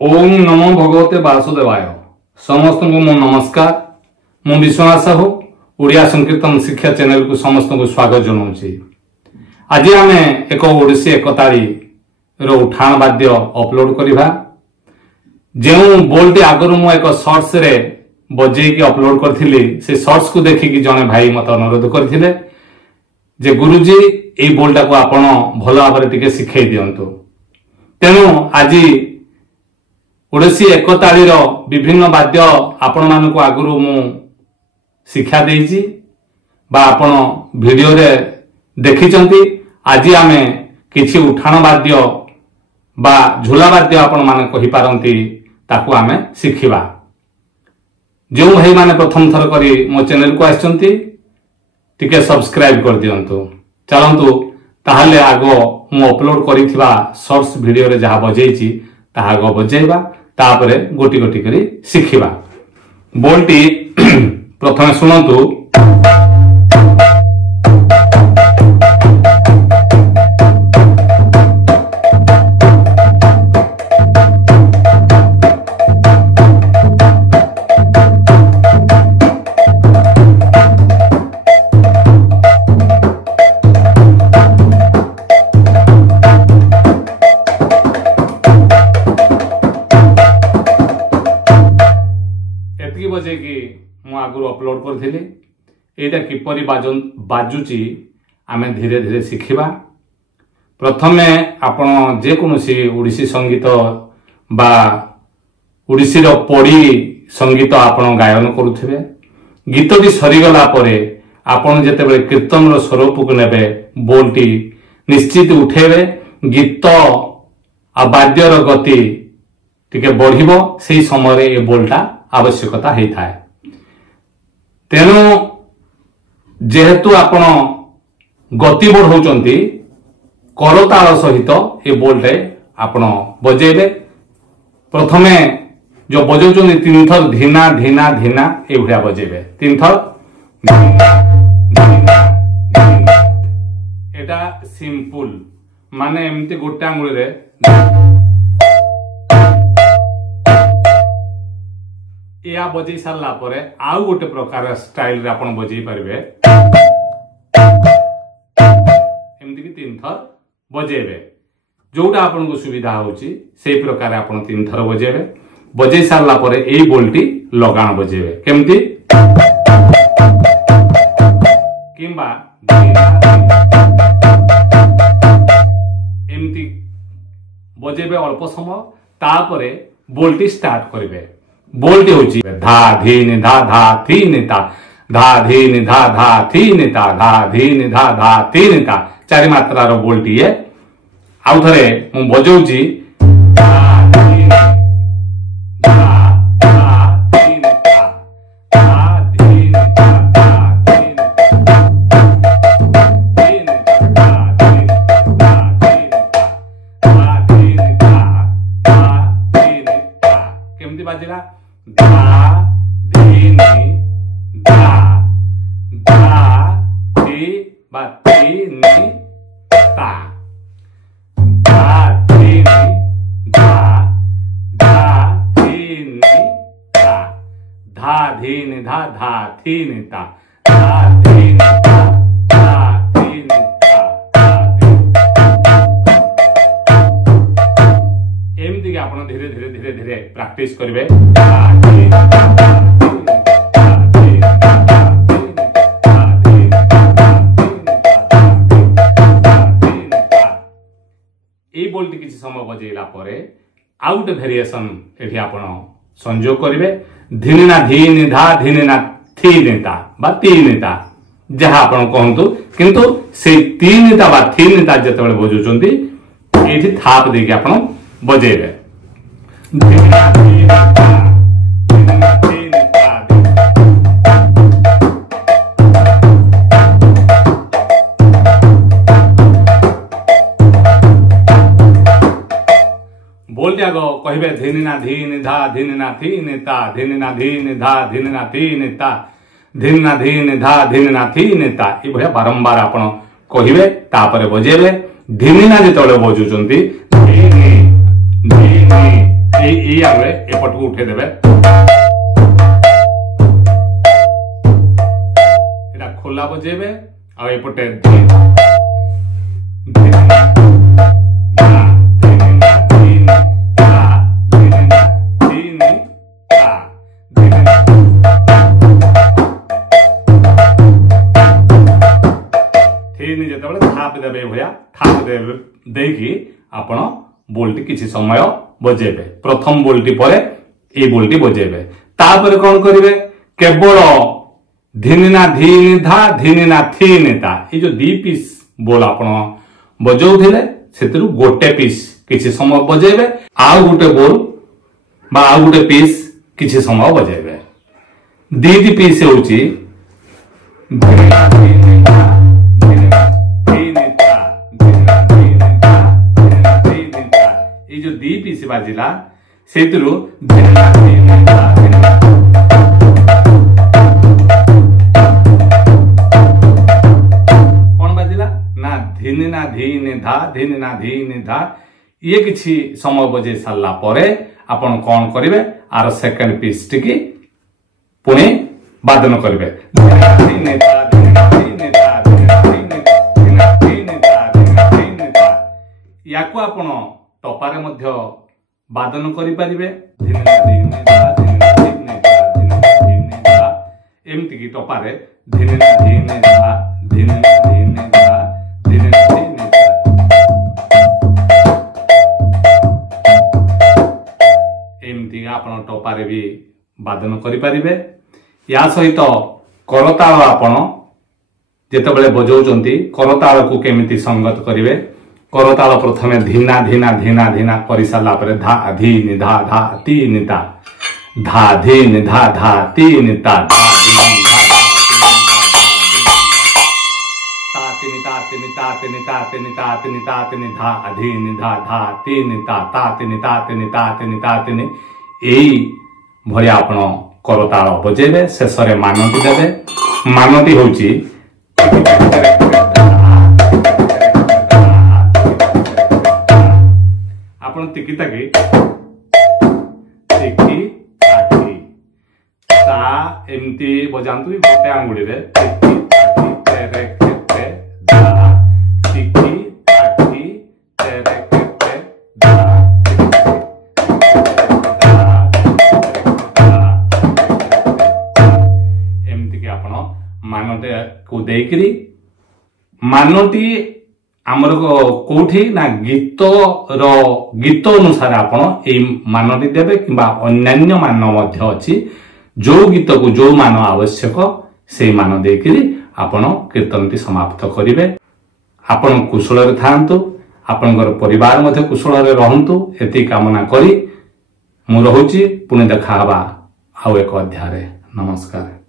ओम नमो भगवते वासुदेवाय। समस्त को मो नमस्कार। मु विश्वनाथ साहू ओडिया संकीर्तन शिक्षा चैनल को समस्त को स्वागत जनाऊँगी। आज आम एक ओडिसी एकतारी रो उठाण वाद्य अपलोड करवा। जो बोलटी आगु मु एक शॉर्ट्स रे बजेकी अपलोड करथिली से शॉर्ट्स को देखिकी जने भाई मत अनुरोध करथिले जे गुरुजी ए बोलटा को आपण भल भाव टिके शिखै दियंतु। तेणु आज ओडिसी एकताली रो विभिन्न वाद्य आपण मानक आगु मु शिक्षा देइछि बा आपण वीडियो रे देखिचंती। आज आमे किछि उठाण वाद्य बा झूला वाद्य आपण माने कहि पारंती ताकू आमे शिखिबा। जो भाई माने प्रथम थर करी मो चैनल को आछंती टिके सब्सक्राइब कर दियंतु। चलंतु ताहले आगो मु अपलोड करिथिबा शॉर्ट्स वीडियो रे जहा बजेइछि ताहा आगो बजेइबा, तापरे गोटी गोटी करी शिखिबा। बोलटी प्रथमे सुनंतु। बजे कि मु आगु अपलोड करथिली एटा किपरि बाजुची आमे धीरे धीरे शिखिबा। प्रथमे आपण जे कोनोसी ओडिसी संगीत बा ओडिसी रो पड़ी संगीत आपण गायन करूथिबे। गीतटी सरीगला परे आपण जेतेबे कीर्तन रो स्वरूप को नेबे बोलटी निश्चित उठेबे। गीत आ वाद्य रो गति टिके बढ़िबो, सेही समय ए बोलटा आवश्यकता है थाए। तेणु जेहेतु आपण गति बढ़ाउचंती करताल सहित ए बोलटे आपण बजेबे। प्रथमे जो बजाउचंती तीन थर धीना धीना धीना ए भलिया बजेबे। तीन थर एटा सिंपल माने एमती गोटे आंगुली रे या बजे सारा परे आउ गोटे प्रकार स्टाइल रे आपण बजे पारिबे। एमती की तीन थर बजेबे, जोटा आपण को सुविधा होची सेही प्रकार आपण तीन थर बजेबे। बजे सारा परे एई बोलटी लगाण बजेबे। केमती किंबा एमती बजेबे अल्प समय, तापरे बोलटी स्टार्ट करिवे। बोलटी होची धा धीन धा धा थीन ता, धा धीन धा धा थीन ता, धा धीन धा धा थीन ता। चारि मात्रा रो बोलटी है। आउ थरे मु बजाउची केमती बाजिला धा धीन धा धा धी बा थीन ता, धा धीन धा धा थीन ता, धा धीन धा धा थीन ता, धा धीन धा धा थीन ता। एमती के आपण धीरे धीरे धीरे धीरे प्रैक्टिस करिवे। ए बोलटी किछि समय बजेला परे आउट वेरिएशन एठी आपण संयोग करिवे। धीना धीन धा धीना थीन ता बा तीन ता जहा आपण कहंतु, किंतु से तीन ता बा थीन ता जतबेले बजुचंती एठी थाप देके आपण बजेबे। धीना धीन ता धीना थीन ता। बोलते आगो कहिबे धीना धीन धा धीना थीन ता, धीना धीन धा धीना थीन ता, धीना धीन धा धीना थीन ता। ए भया बारंबार आपण कहिबे, तापरे बजेबे। धीना जेतबेले बजुचंती यही आगे एपट को उठे देबे एटा खोला बजेबे आ एपटे आपण बोलटी किसी समय बजेबे प्रथम बोलटी परे ए बोलटी बजेबे तापर कोन करिवे केवल धिनिना धीनि धा धिनिना थीनि ता ए जो दी पीस बोल आपण बजौथिले सेतरु गोटे पीस किसी समय बजेबे आ गोटे बोल बा आ गोटे पीस किसी समय बजेबे दी पीस होची धिनिना धीनि धा जो दी पीस बाजिला सेतरु कौन बाजिला ना धीनि ना धीनि धा धीनि ना धीनि धा ये किछि समय बजे सारला परे आपण कौन करिवे आर सेकंड पीस टिकी पुणे वादन करिवे याको आपण टपारे मध्य वादन करि परिबे एमती की टपारे एमती आपण टपारे भी वादन करि परिबे या सहित करताल आपण जेतेबेले बजौचंती करताल को केमिति संगत करिवे करताल प्रथमे धीना धीना धीना धीना करि साला परे धा धी नि धा धा ती निता धा धी नि धा धा ती निता धा धी नि धा ता ती निता ती निता ती निता ती निता ती निता ती नि धा धी नि धा धा ती निता ता ती निता ती निता ती निता ती नि एई भलिया आपण करताल बजेबे शेषरे मानती देबे मानती होची तिकी ताकी तिकी ताकी ता एमती बजांतु गोटे आंगुली रे तिकी ताकी तेरे केते दा तिकी ताकी तेरे केते दा एमती के आपण मानते को देकरी मानती आमर कोठी ना गीत अनुसार आपण ए मानटी देबे किबा अन्यान्य मान मध्य अछि जो गीत को जो मान आवश्यक से मान देकरी आपण कीर्तनटी समाप्त करिवे आपण कुशल रे थांतु आपनकर परिवार मध्ये कुशल रे रहंतु एति कामना करी मु रहूची पुणे देखा हबा आउ एक अध्याय रे नमस्कार।